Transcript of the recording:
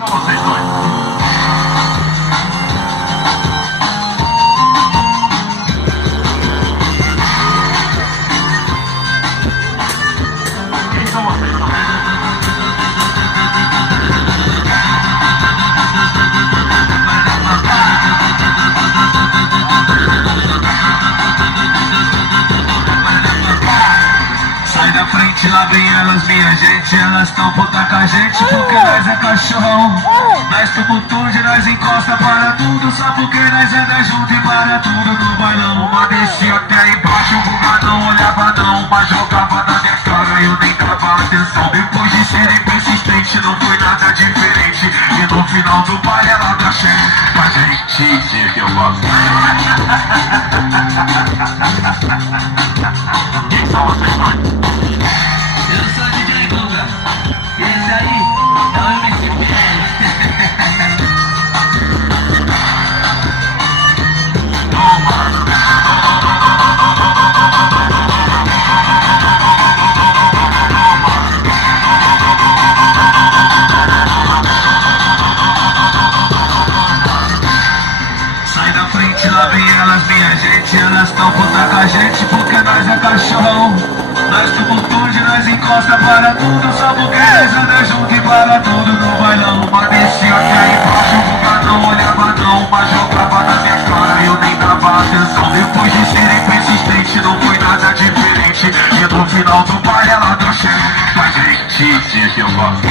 Só vocês dois. Quem são vocês? Sai da frente, lá vem elas, minha gente. Elas tão puta com a gente porque nós é cachorrão. Nós tumultude, nós encosta para tudo. Só porque nós anda junto e para tudo no bailão. Uma descia até embaixo, o bugadão olhava não. Uma jogava na minha cara, eu nem dava atenção. Depois de serem persistente, não foi nada diferente. E no final do baile ela dá cheio pra gente. Sim, que eu gosto. Quem são vocês dois? Eu sou o DJ Guga. E esse aí é o MCPL. Sai da frente, lá vem elas, minha gente. Elas tão puta com a gente porque nós é cachorrão. Nós tumultude, nós encosta para tudo. Só porque nós anda junto e para tudo no bailão. Uma descia até embaixo, o bugadão olhava não. Uma jogava na minha cara, eu nem dava atenção. Depois de serem persistentes, não foi nada diferente. E no final do baile ela deu cheio com a gente. Sim, que eu gosto.